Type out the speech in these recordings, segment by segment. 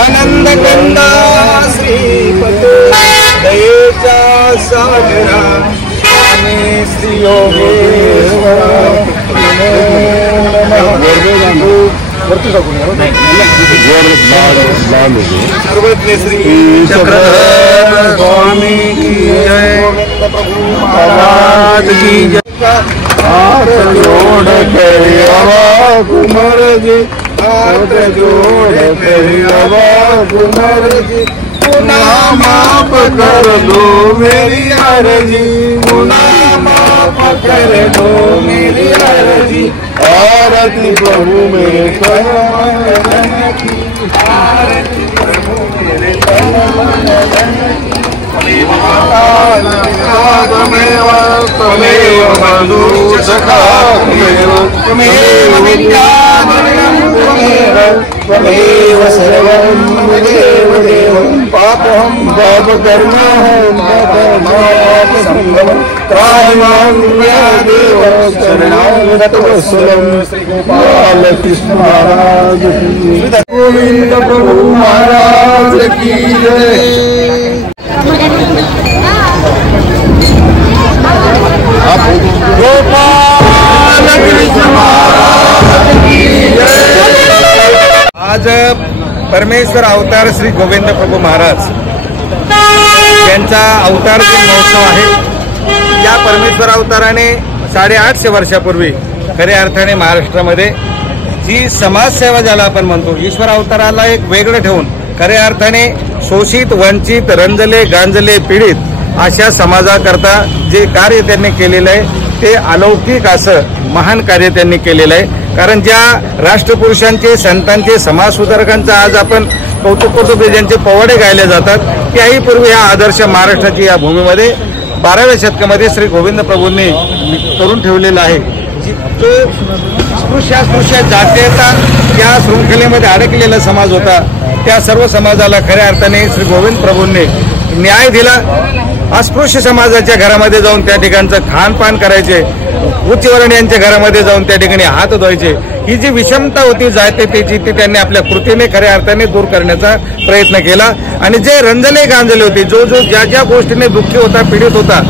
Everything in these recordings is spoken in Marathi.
आनंद गंगा श्रीपते दयेचा सागरा स्वामी श्री योगेश्वर सर्वज्ञ श्री चक्रधर स्वामी की जय, महाराज की जय। हाथ जोड़ करे कुमार जी, हाथ जोड़ करे कुमार जी, गुनाह माफ कर दो मेरी अर्जी, गुनाह माफ कर दो मेरी अर्जी। आरती प्रभु मेरे कर्म की, आरती प्रभु मेरे कर्म की। त्वमेव बन्धु सखा त्वमेव विद्याधरं त्वमेव सर्वं मदेव देवं। पापहं पाप कर्महं पाप संभवं त्राहि मां देव शरणागतवत्सलं। श्री गोपाल कृष्ण महाराज की, गोविंद प्रभु महाराज की जय। गोपाल कृष्ण महाराज की जय। आज परमेश्वर अवतार श्री गोविंद प्रभू महाराज यांचा अवतार दिन महोत्सव आहे। या परमेश्वर अवताराने 850 वर्षापूर्वी खऱ्या अर्थाने महाराष्ट्रामध्ये जी समाजसेवा ज्याला आपण म्हणतो, ईश्वर अवताराला एक वेगळं ठेवून खऱ्या अर्थाने शोषित, वंचित, रंजले, गांजले, पीडित अशा समाजाकरता जे कार्य त्यांनी केलेलं आहे ते अलौकिक असं महान कार्य त्यांनी केलेलं आहे। कारण ज्या राष्ट्रपुरुषांचे, संतांचे, समाजसुधारकांचा आज आपण कौतुक करतो, ज्यांचे पोवाडे गायले जातात, त्याही पूर्वी ह्या आदर्श महाराष्ट्राची या भूमीमध्ये 12व्या शतकामध्ये श्री गोविंद प्रभूंनी करून ठेवलेला आहे। तो स्पृश्य जातीयता या शृंखलेमध्ये अडकलेला समाज होता, त्या सर्व समाजाला खऱ्या अर्थाने श्री गोविंद प्रभूंनी न्याय दिला। अस्पृश्य समाजाच्या घरामध्ये जाऊन त्या ठिकाणचं खानपान करायचे, उच्चवर्णीयांच्या घरामध्ये जाऊन त्या ठिकाणी हात धुवायचे। ही जी विषमता होती जातीयतेची ती त्यांनी आपल्या कृतीने खऱ्या अर्थाने दूर करण्याचा प्रयत्न केला। आणि जे रंजले गांजले होते, जो ज्या गोष्टीने दुःखी होता, पीडित होता,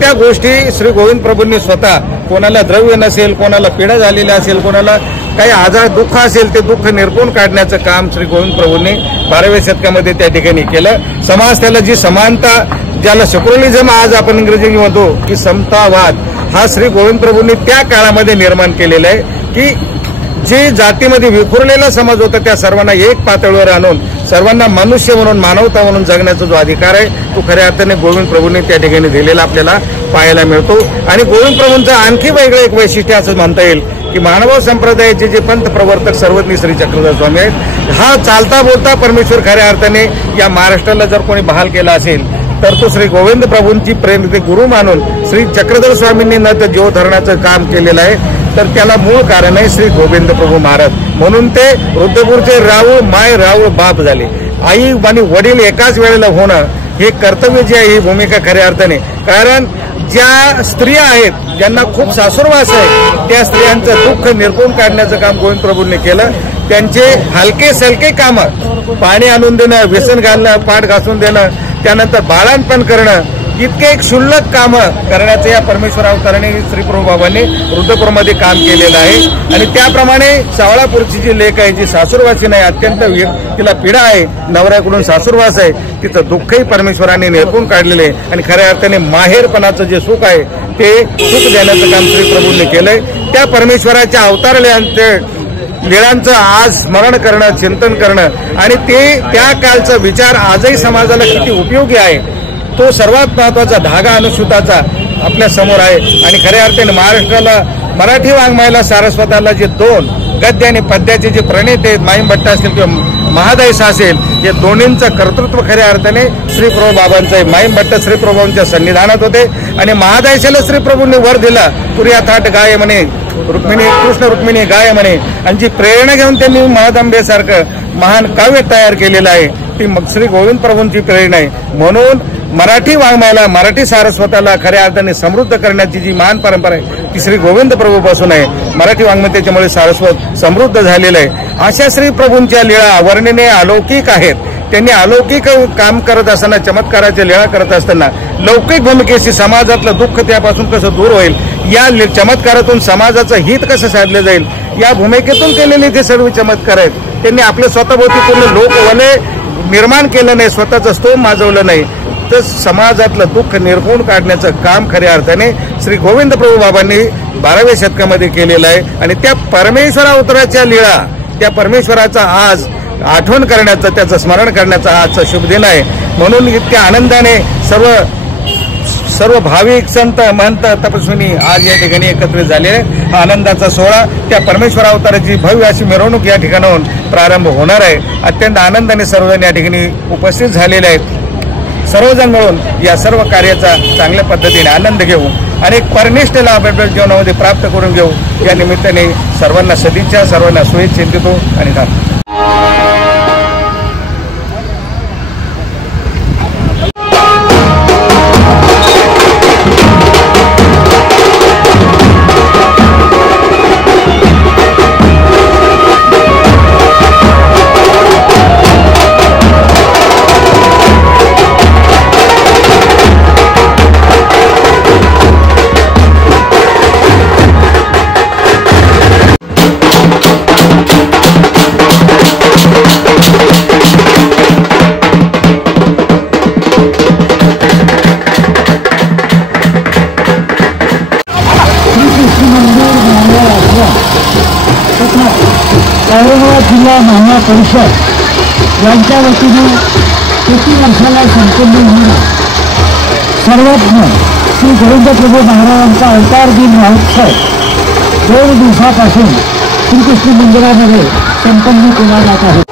त्या गोष्टी श्री गोविंद प्रभूंनी स्वतः, कोणाला द्रव्य नसेल, कोणाला पीडा झालेली असेल, कोणाला काही आजार दुःख असेल, ते दुःख निरपून काढण्याचं काम श्री गोविंद प्रभूंनी 12व्या शतकामध्ये त्या ठिकाणी केलं। समाज त्याला जी समानता, ज्याला सेक्युलरिझम आज आपण इंग्रजी म्हणतो की समतावाद, हा श्री गोविंद प्रभूंनी त्या काळामध्ये निर्माण केलेला आहे की जे जातीमध्ये विखुरलेला समाज होता त्या सर्वांना एक पातळीवर आणून सर्वांना मनुष्य म्हणून, मानवता म्हणून जगण्याचा जो अधिकार आहे तो खऱ्या अर्थाने गोविंद प्रभूंनी त्या ठिकाणी दिलेला आपल्याला पाहायला मिळतो। आणि गोविंद प्रभूंचं आणखी वेगळं एक वैशिष्ट्य असं म्हणता येईल की मानव संप्रदायाचे जे पंथ प्रवर्तक सर्वज्ञ श्री चक्रधर स्वामी आहेत, हा चालता बोलता परमेश्वर खऱ्या अर्थाने या महाराष्ट्राला जर कोणी बहाल केला असेल तर तो श्री गोविंद प्रभूंची प्रेरित गुरु मानून श्री चक्रधर स्वामींनी न तर जीव धरण्याचं काम केलेलं आहे, तर त्याला मूळ कारण आहे श्री गोविंद प्रभू महाराज। म्हणून ते वृद्धपूरचे राऊळ माय राऊळ बाप झाले। आई आणि वडील एकाच वेळेला होणं हे कर्तव्य जे आहे, ही भूमिका खऱ्या अर्थाने, कारण ज्या स्त्रिया आहेत ज्यांना खूप सासुरवास आहे त्या स्त्रियांचं दुःख निरपून काढण्याचं काम गोविंद प्रभूंनी केलं। त्यांचे हलके सलके कामं, पाणी आणून देणं, व्यसन घालणं, पाठ घासून देणं, त्यानंतर बाळांपण करणं, इतके एक क्षुल्लक कामं करण्याचं या परमेश्वर अवताराने श्री प्रभू बाबांनी वृद्धपूरमध्ये काम केलेलं आहे। आणि त्याप्रमाणे सावळापूरची जी लेक आहे, जी सासूरवासी नाही, अत्यंत तिला पीडा आहे, नवऱ्याकडून सासूरवास आहे, तिचं दुःखही परमेश्वराने निरपून काढलेलं आहे। आणि खऱ्या अर्थाने माहेरपणाचं जे सुख आहे ते सुख देण्याचं काम श्री प्रभूंनी केलंय। त्या परमेश्वराच्या लीळांचं आज स्मरण करणं, चिंतन करणं आणि ते त्या काळचा विचार आजही समाजाला किती उपयोगी आहे, तो सर्वात महत्वाचा धागा अनुसूताचा आपल्या समोर आहे। आणि खऱ्या अर्थाने महाराष्ट्राला, मराठी वाङ्मयाला, सारस्वताला जे 2 गद्य आणि पद्याचे जे प्रणेते आहेत, माईमभट्ट असेल किंवा महादायसा असेल, या दोन्हींचं कर्तृत्व खऱ्या अर्थाने श्री प्रभू बाबांचं आहे। माईमभट्ट श्री प्रभूंच्या सन्निधानात होते आणि महादायसाला श्री प्रभूंनी वर दिला, तुर्या थाट गाय म्हणे रुक्मिणी कृष्ण रुक्मिणी गाय म्हणे आणि जी प्रेरणा घेऊन त्यांनी महदांबेसारखं महान काव्य तयार केलेलं आहे ती मग श्री गोविंद प्रभूंची प्रेरणा आहे. म्हणून मराठी वाङ्मयाला मराठी सारस्वताला खऱ्या अर्थाने समृद्ध करण्याची जी महान परंपरा आहे ती श्री गोविंद प्रभूपासून आहे. मराठी वाङ्मय त्याच्यामुळे सारस्वत समृद्ध झालेलं आहे. अशा श्री प्रभूंच्या लीळा वर्णने अलौकिक आहेत. त्यांनी अलौकिक काम करत असताना चमत्काराच्या लीळा करत असताना लौकिक भूमिकेशी समाजातलं दुःख त्यापासून कसं दूर होईल या चमत्कारातून समाजाचं हित कसं साधलं जाईल या भूमिकेतून केलेले ते सर्व चमत्कार आहेत. त्यांनी आपलं स्वतःभोवती पूर्ण लोकवलय निर्माण केलं नाही, स्वतःचं स्तोम माजवलं नाही तर समाजातलं दुःख निर्मूळ काढण्याचं काम खऱ्या अर्थाने श्री गोविंद प्रभू बाबांनी 12व्या शतकामध्ये केलेलं आहे. आणि त्या परमेश्वर अवताराच्या लीळा त्या परमेश्वराचा आज आठवण करण्याचं त्याचं स्मरण करण्याचा आजचा शुभ दिन आहे. म्हणून इतक्या आनंदाने सर्व भाविक संत महंत तपस्विनी आज या ठिकाणी एकत्रित झाले. हा आनंदाचा सोहळा त्या परमेश्वर अवताराची भव्य अशी मिरवणूक या ठिकाणाहून प्रारंभ होणार आहे. अत्यंत आनंदाने सर्वजण या ठिकाणी उपस्थित झालेले आहेत. सर्वजण मिळून या सर्व कार्याचा चांगल्या पद्धतीने आनंद घेऊ आणि एक परनिष्ठ लाभ आपल्या जीवनामध्ये प्राप्त करून घेऊ या निमित्ताने सर्वांना सदिच्छा सर्वांना शुभेच्छा देतो आणि थांबतो. औरंगाबाद जिल्हा महिला परिषद यांच्या वतीने प्रति वर्षाला संपन्न होणार सर्वज्ञ श्री गोविंद प्रभू महाराजांचा अवतार दिन महोत्सव 2 दिवसापासून श्रीकृष्ण मंदिरामध्ये संपन्न केला जात आहे.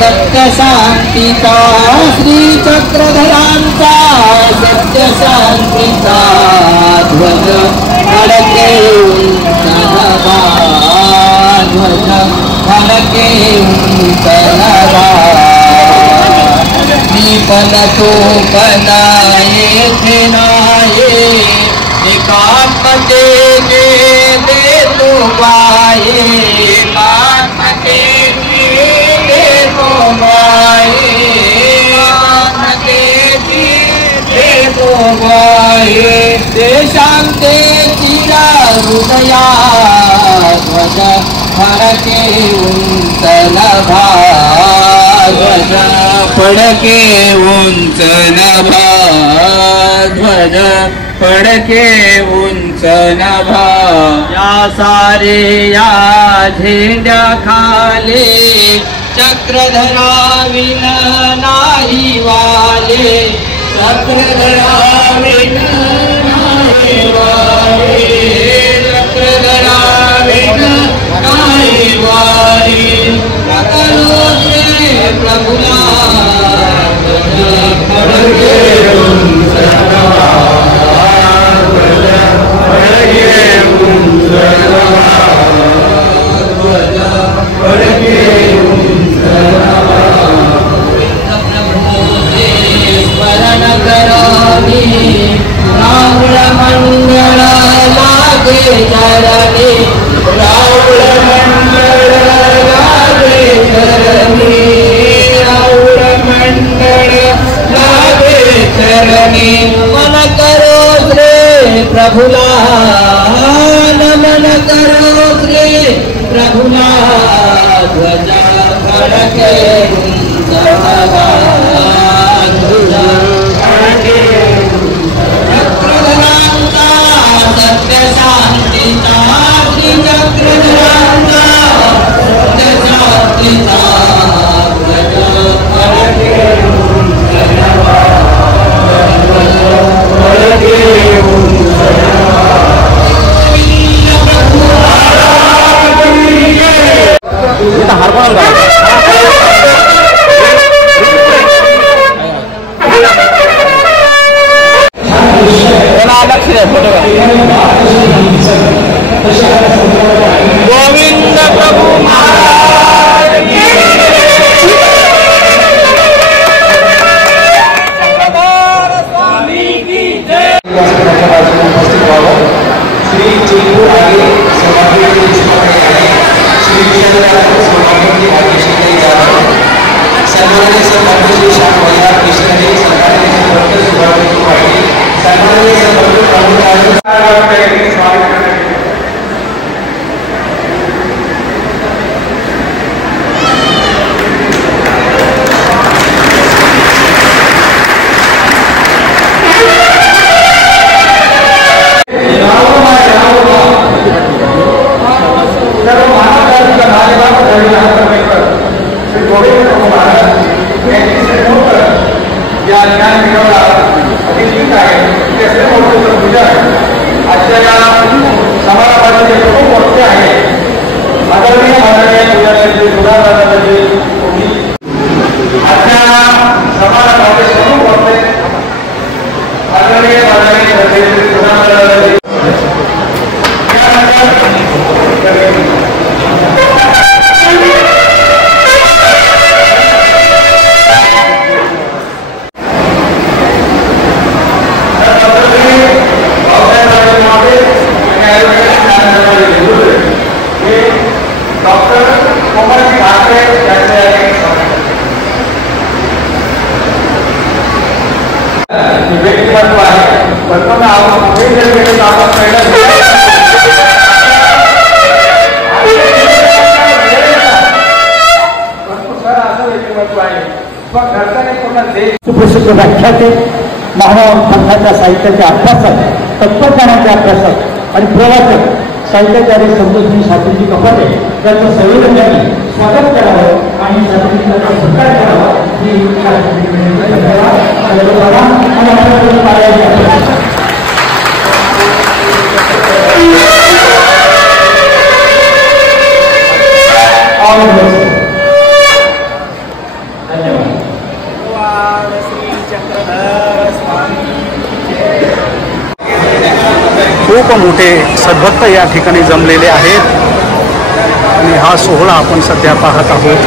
सत्य शांतीचा श्री चक्रधरांचा सत्य शांतीचा ध्वज फडके उंचनवा ध्वज फडके उंचनवा मी पण तो पण येथे नाये एकात्मते देतो बाये एकात्मते देतो बाये एकात्मते देतो बाये देशांतेच्या हृदया ध्वज फडके उंच नभा ध्वज फडके उंच नभा ध्वज फडके उंच नभा या सारे या झेंड्या खाले चक्रधरा विन नाही वाले चक्रधरा विन नाही वाले चक्रधरा विन नाही वाले प्रकरो श्री प्रभुला फडके उंच नभा स्मरण करावी राहुल मंगळ लागे चरणी राहुल मंगळ लागे चरणी राहुल मंगळ लागे चरणी मन करो श्री प्रभुला नमन करो श्री प्रभुला ध्वज फडके उंच नभा ध्वज फडके चक्रधरांचा सत्य शांतीचा श्री चक्रधरांचा सत्य शांतीचा ध्वज फडके उंच नभा फडके उंच नभा गोविंद प्रभु महाराज स्वामी की जय। श्री चिंटू आगे समाधि श्री समाधि आगे सन्माननीय सरपंच श्री श्याम भैया कृष्णजी सरकारी सरपंच सुभाष पाटील सन्माननीय सरपंच व्यक्तिमत्व आहे पण सुप्रसिद्ध व्याख्याते महाराज पंथाच्या साहित्याचे अभ्यासक तत्वज्ञानाचे अभ्यासक आणि प्रवाचक साहित्याचार्य संतोषजी शास्त्रीजी कपाटे त्यांचं संयोजकांनी स्वागत करावं आणि शास्त्रीजींचा सत्कार करावा ही खूप मोठे सद्भक्त या ठिकाणी जमलेले आहेत आणि हा सोहळा आपण सध्या पाहत आहोत.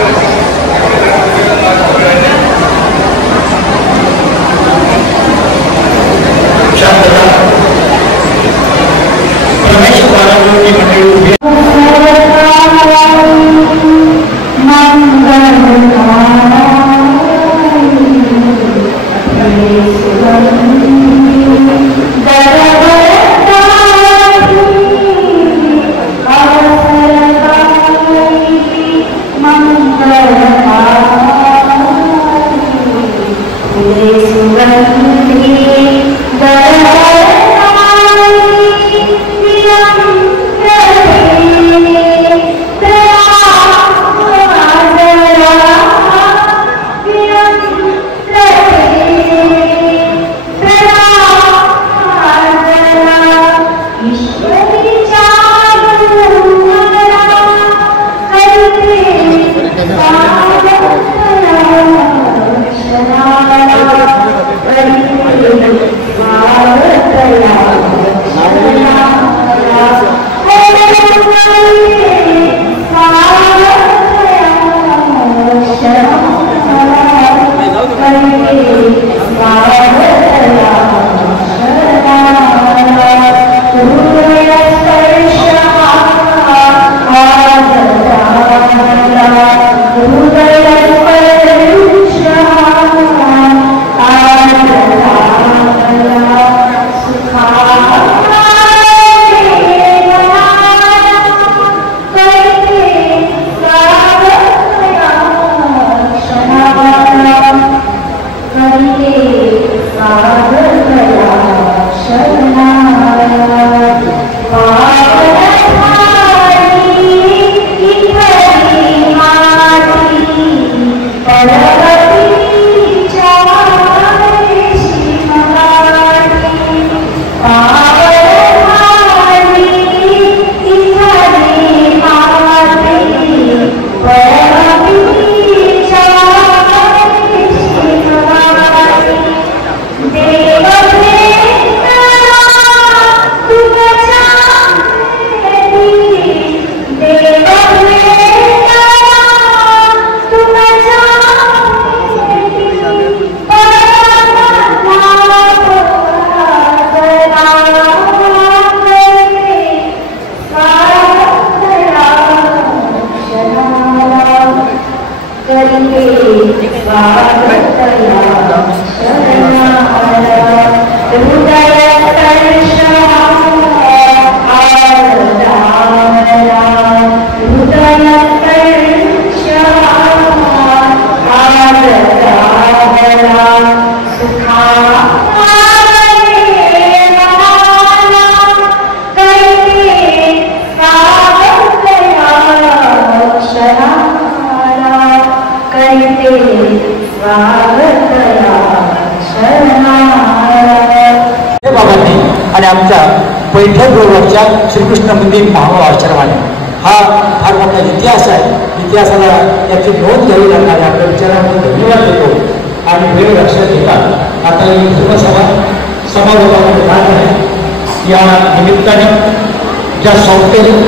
आणि आमच्या पैठण रोडवरच्या श्रीकृष्ण मंदिर महाभाव आश्रमाने हा फार मोठा इतिहास आहे. इतिहासाला याची नोंद घ्यावी लागणार आहे. आपल्या विचारांना धन्यवाद देतो आणि वेळ लक्षात घेतात आता ही धर्मसभा समारोहामध्ये जात आहे. या निमित्ताने ज्या संस्थेने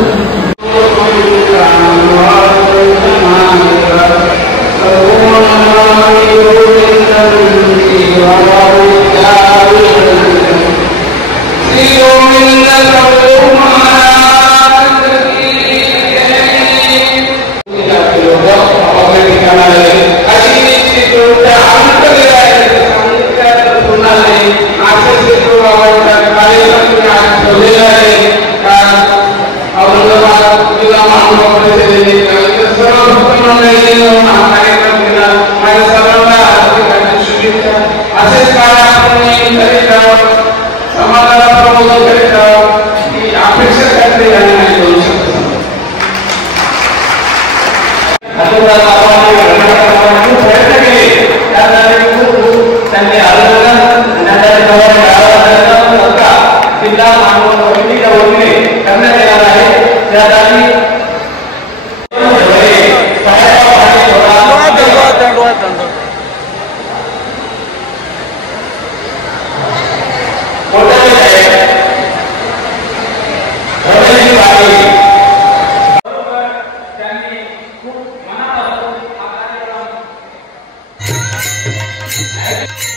आहे.